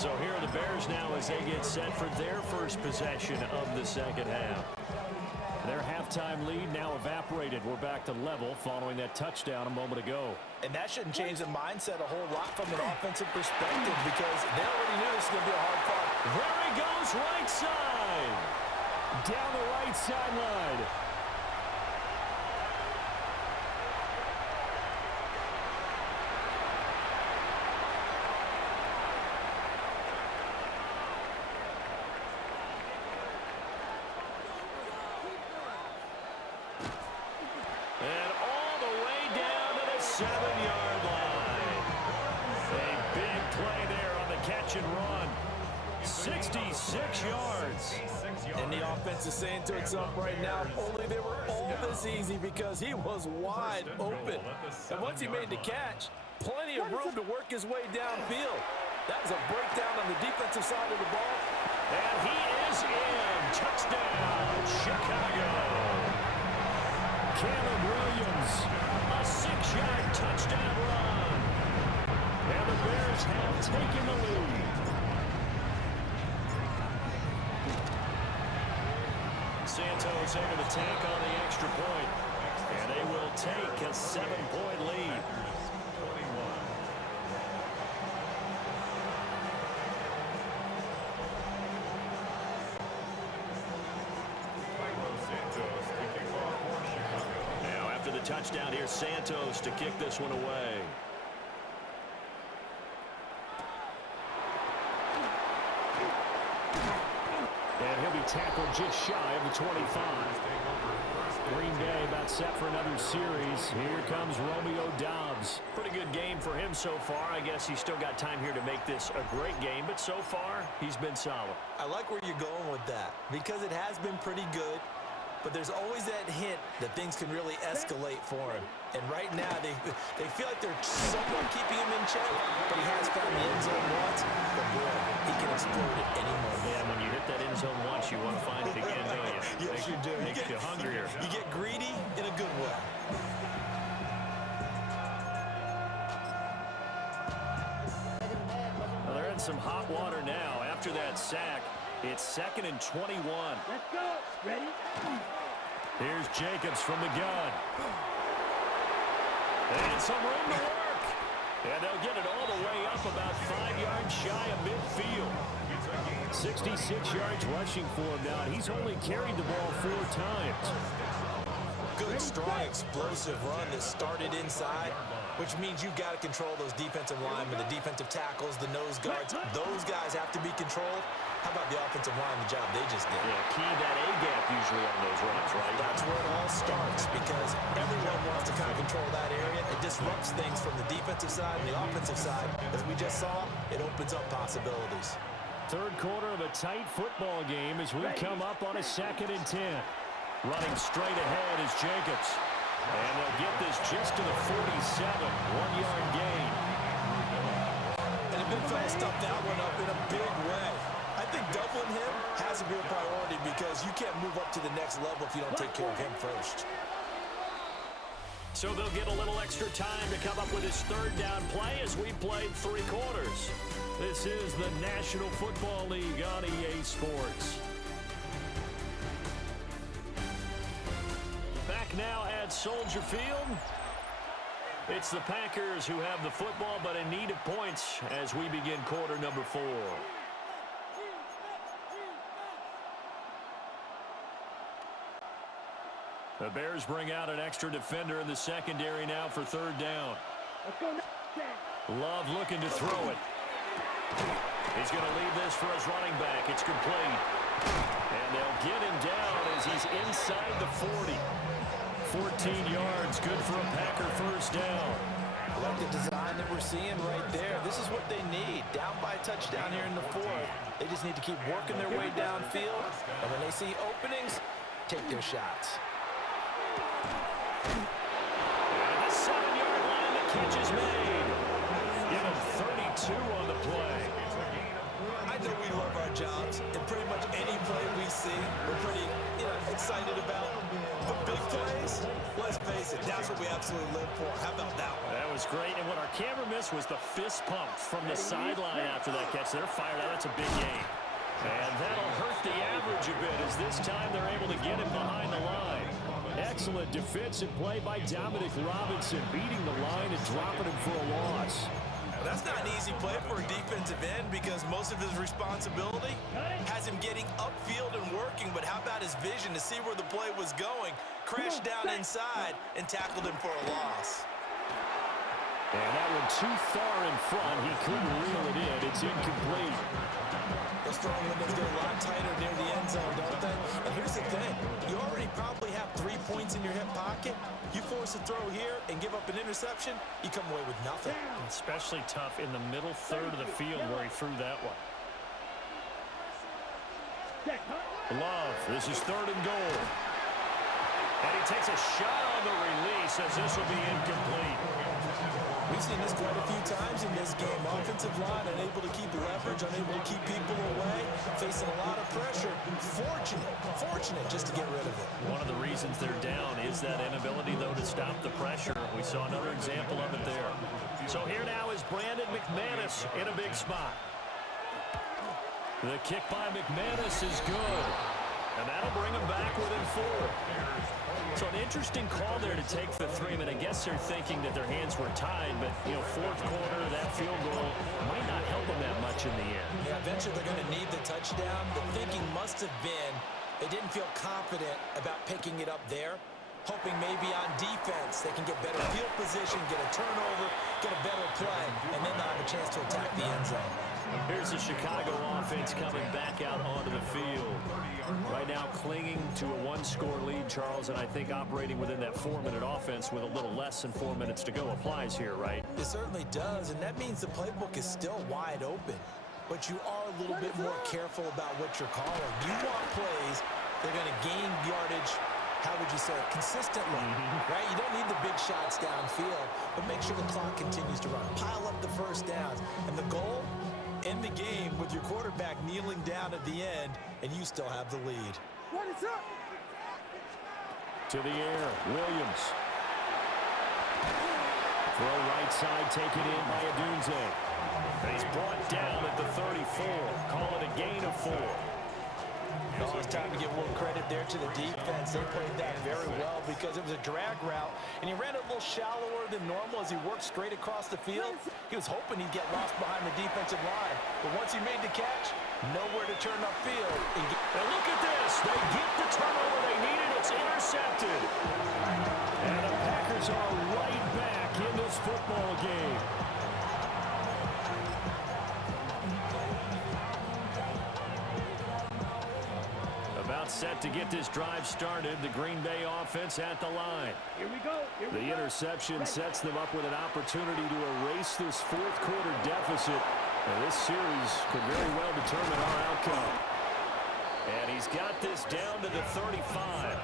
So here are the Bears now as they get set for their first possession of the second half. Their halftime lead now evaporated. We're back to level following that touchdown a moment ago. And that shouldn't change the mindset a whole lot from an offensive perspective because they already knew this was going to be a hard fought. There he goes, right side. Down the right sideline. And all the way down to the 7-yard line. A big play there on the catch and run. 66 yards. And the offense is saying to itself right now, only they were all this easy because he was wide open. And once he made the catch, plenty of room to work his way downfield. That was a breakdown on the defensive side of the ball. And he is in. Touchdown, Chicago. Caleb Williams, a 6-yard touchdown run. And the Bears have taken the lead. Santos able to take on the extra point. And they will take a 7-point lead. Touchdown here, Santos to kick this one away. And he'll be tackled just shy of the 25. Green Bay about set for another series. Here comes Romeo Doubs. Pretty good game for him so far. I guess he's still got time here to make this a great game, but so far, he's been solid. I like where you're going with that because it has been pretty good. But there's always that hint that things can really escalate for him. And right now, they feel like they're somewhat keeping him in check, but he has found the end zone once. But boy, he can explode at any moment. Yeah, when you hit that end zone once, you want to find it again, don't you? Yes, you do. Makes you hungrier. You get greedy in a good way. Well, they're in some hot water now. After that sack, it's 2nd and 21. Let's go. Ready? Here's Jacobs from the gun. And some room to work. And they'll get it all the way up about 5 yards shy of midfield. 66 yards rushing for him now. He's only carried the ball 4 times. Good, strong, explosive run that started inside, which means you've got to control those defensive linemen, the defensive tackles, the nose guards. Those guys have to be controlled. How about the offensive line, the job they just did? Yeah, key that A-gap usually on those runs, right? That's where it all starts because everyone wants to kind of control that area. It disrupts things from the defensive side and the offensive side. As we just saw, it opens up possibilities. Third quarter of a tight football game as we come up on a 2nd and 10. Running straight ahead is Jacobs. And they'll get this just to the 47, 1-yard gain. And the big fella stuffed that one up in a big way. I think doubling him has to be a priority because you can't move up to the next level if you don't take care of him first. So they'll get a little extra time to come up with his 3rd down play as we played 3 quarters. This is the National Football League on EA Sports. Back now at Soldier Field. It's the Packers who have the football but in need of points as we begin quarter number 4. The Bears bring out an extra defender in the secondary now for 3rd down. Love looking to throw it. He's going to leave this for his running back. It's complete. And they'll get him down as he's inside the 40. 14 yards, good for a Packer 1st down. I like the design that we're seeing right there. This is what they need. Down by a touchdown here in the 4th. They just need to keep working their way downfield. And when they see openings, take their shots. And the 7-yard line, the catch is made. Give him 32 on the play. I know we love our jobs, and pretty much any play we see, we're pretty excited about. But big plays, let's face it, that's what we absolutely live for. How about that one? That was great, and what our camera missed was the fist pump from the sideline after that catch. They're fired out. That's a big gain. And that'll hurt the average a bit as this time they're able to get him behind the line. Excellent defensive play by Dominic Robinson, beating the line and dropping him for a loss. Well, that's not an easy play for a defensive end because most of his responsibility has him getting upfield and working, but how about his vision to see where the play was going, crashed down inside, and tackled him for a loss. And that one too far in front. He couldn't reel it in. It's incomplete. Those throwing windows get a lot tighter near the end zone, don't they? And here's the thing. You already probably have 3 points in your hip pocket. You force a throw here and give up an interception, you come away with nothing. Especially tough in the middle third of the field where he threw that one. Love, this is 3rd and goal. And he takes a shot on the release as this will be incomplete. We've seen this quite a few times in this game. Offensive line unable to keep leverage, unable to keep people away, facing a lot of pressure. Fortunate just to get rid of it. One of the reasons they're down is that inability, though, to stop the pressure. We saw another example of it there. So here now is Brandon McManus in a big spot. The kick by McManus is good. And that'll bring him back within 4. So an interesting call there to take the 3. I mean, I guess they're thinking that their hands were tied, but, you know, 4th quarter, that field goal might not help them that much in the end. Yeah, eventually they're going to need the touchdown. The thinking must have been they didn't feel confident about picking it up there, hoping maybe on defense they can get better field position, get a turnover, get a better play, and then they'll have a chance to attack the end zone. Here's the Chicago offense coming back out onto the field. Right now clinging to a 1-score lead, Charles, and I think operating within that 4-minute offense with a little less than 4 minutes to go applies here, right? It certainly does, and that means the playbook is still wide open. But you are a little bit more careful about what you're calling. You want plays that are going to gain yardage, how would you say it, consistently, right? You don't need the big shots downfield, but make sure the clock continues to run. Pile up the first downs. And the goal? End the game with your quarterback kneeling down at the end, and you still have the lead. What is up? To the air, Williams. Throw right side taken in by Adunze. And he's brought down at the 34. Call it a gain of 4. Oh, it's time to give a little credit there to the defense. They played that very well because it was a drag route, and he ran it a little shallower than normal as he worked straight across the field. He was hoping he'd get lost behind the defensive line, but once he made the catch, nowhere to turn upfield. And look at this. They get the turnover they needed. It's intercepted. And the Packers are right back in this football game. Set to get this drive started. The Green Bay offense at the line. Here we go. The interception sets them up with an opportunity to erase this 4th quarter deficit. And this series could very well determine our outcome. And he's got this down to the 35.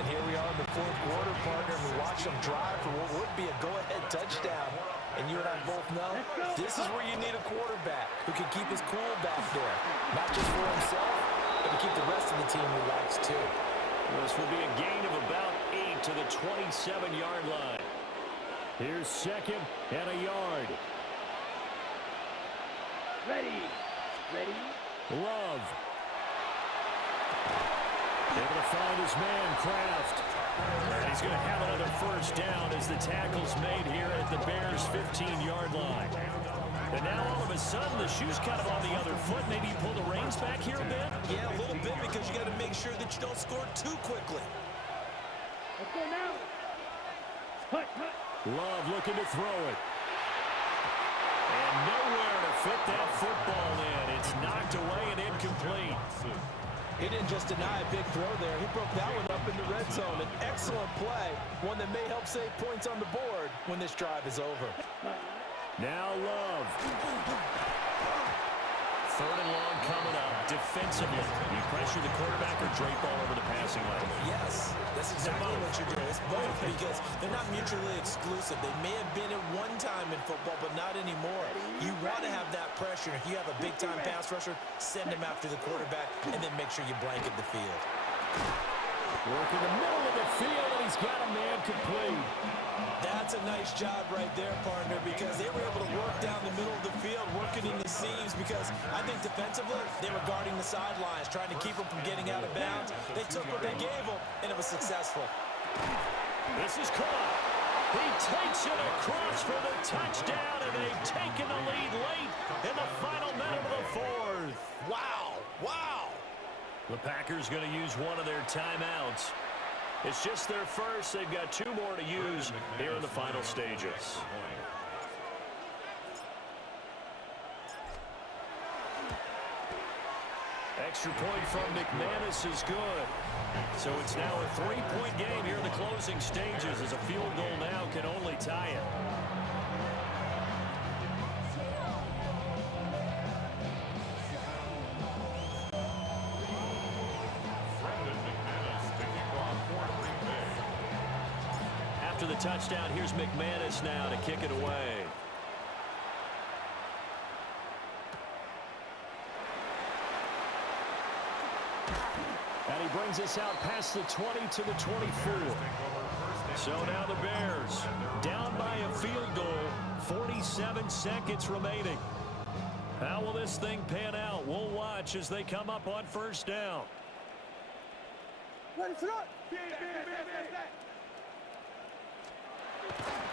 And here we are in the 4th quarter, partner, and we watch them drive for what would be a go-ahead touchdown. And you and I both know this is where you need a quarterback who can keep his cool back there. Not just for himself, but to keep the rest of the team relaxed, too. This will be a gain of about 8 to the 27-yard line. Here's 2nd and a yard. Ready. Love. Able to find his man, Kraft. And he's going to have another first down as the tackle's made here at the Bears' 15-yard line. And now all of a sudden the shoe's kind of on the other foot. Maybe you pull the reins back here a bit? Yeah, a little bit because you got to make sure that you don't score too quickly. Let's go now. Hut. Love looking to throw it. And nowhere to fit that football in. It's knocked away and incomplete. He didn't just deny a big throw there. He broke that one up in the red zone. An excellent play, one that may help save points on the board when this drive is over. Now Love. 3rd and long coming up. Defensively, you pressure the quarterback or drape all over the passing lane? Yes, that's exactly what you're doing. It's both because they're not mutually exclusive. They may have been at one time in football, but not anymore. You want to have that pressure. If you have a big-time pass rusher, send him after the quarterback, and then make sure you blanket the field. Working the middle of the field, and he's got a man complete. That's a nice job right there, partner, because they were able to work down the middle of the field, working in the seams, because I think defensively, they were guarding the sidelines, trying to keep them from getting out of bounds. They took what they gave them, and it was successful. This is caught. He takes it across for the touchdown, and they've taken the lead late in the final minute of the fourth. Wow, wow. The Packers going to use one of their timeouts. It's just their first. They've got 2 more to use here in the final stages. Extra point from McManus is good. So it's now a 3-point game here in the closing stages, as a field goal now can only tie it. After the touchdown, here's McManus now to kick it away. And he brings us out past the 20 to the 24. So now the Bears down by a field goal, 47 seconds remaining. How will this thing pan out? We'll watch as they come up on first down.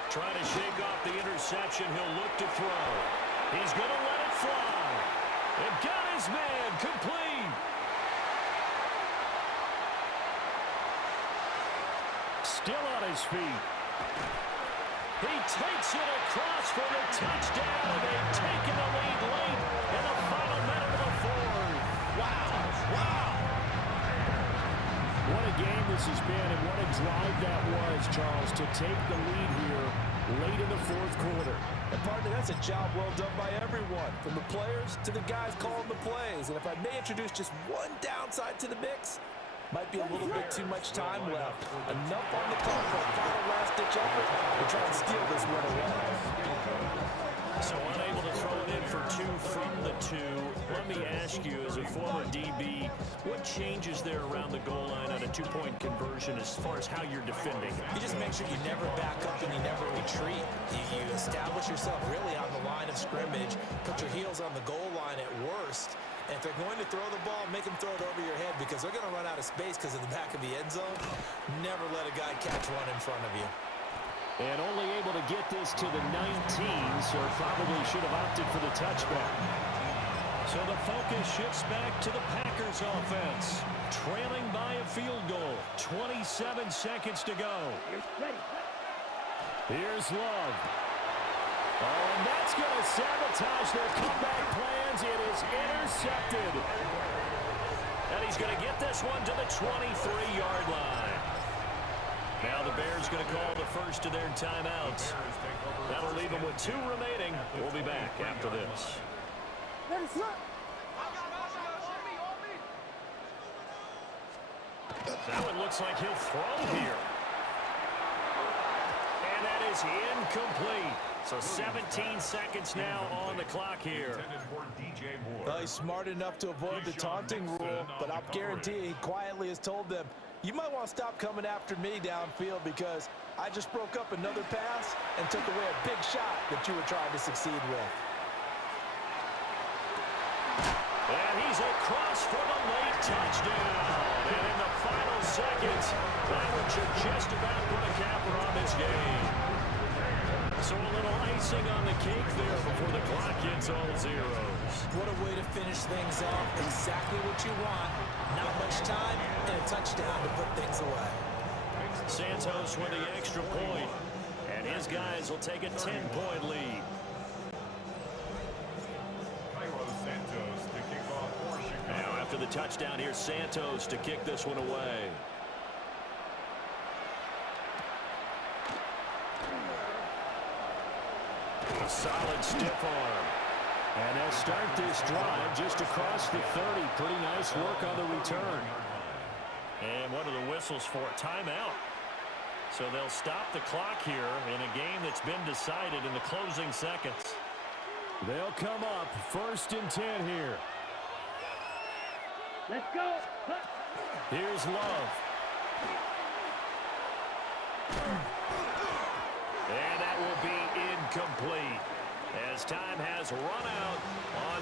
Trying to shake off the interception. He'll look to throw. He's going to let it fly. And got his man complete. Still on his feet. He takes it across for the touchdown, and they've taken the lead late in the final minute of the fourth. Wow, wow. What a game this has been, and what a drive that was, Charles, to take the lead here late in the fourth quarter. And partner, that's a job well done by everyone, from the players to the guys calling the plays. And if I may introduce just one downside to the mix, might be a little bit too much time left. Enough on the clock for a final last-ditch effort to try and steal this one away. So unable to throw it in for 2 from the 2. Let me ask you, as a former DB, what changes there around the goal line on a 2-point conversion as far as how you're defending? You just make sure you never back up and you never retreat. You establish yourself really on the line of scrimmage, put your heels on the goal line at worst. And if they're going to throw the ball, make them throw it over your head, because they're going to run out of space because of the back of the end zone. Never let a guy catch one in front of you. And only able to get this to the 19, so probably should have opted for the touchback. So the focus shifts back to the Packers offense, trailing by a field goal. 27 seconds to go. Here's Love. Oh, and that's going to sabotage their comeback plans. It is intercepted. And he's going to get this one to the 23-yard line. Now the Bears going to call the first of their timeouts. That'll leave them with 2 remaining. We'll be back after this. Now it looks like he'll throw here. And that is incomplete. So 17 seconds now on the clock here. Well, he's smart enough to avoid the taunting rule, but I'll guarantee he quietly has told them, you might want to stop coming after me downfield, because I just broke up another pass and took away a big shot that you were trying to succeed with. And he's across for the late touchdown. And in the final seconds, that one should just about put a capper on this game. So a little icing on the cake there before the clock hits all zeros. What a way to finish things off. Exactly what you want. Not much time and a touchdown to put things away. Santos with the extra point, and his guys will take a 10-point lead. Now after the touchdown, here's Santos to kick this one away. A solid stiff arm. And they'll start this drive just across the 30. Pretty nice work on the return. And what are the whistles for? Timeout. So they'll stop the clock here in a game that's been decided in the closing seconds. They'll come up 1st and 10 here. Let's go. Here's Love. And that will be incomplete as time has run out on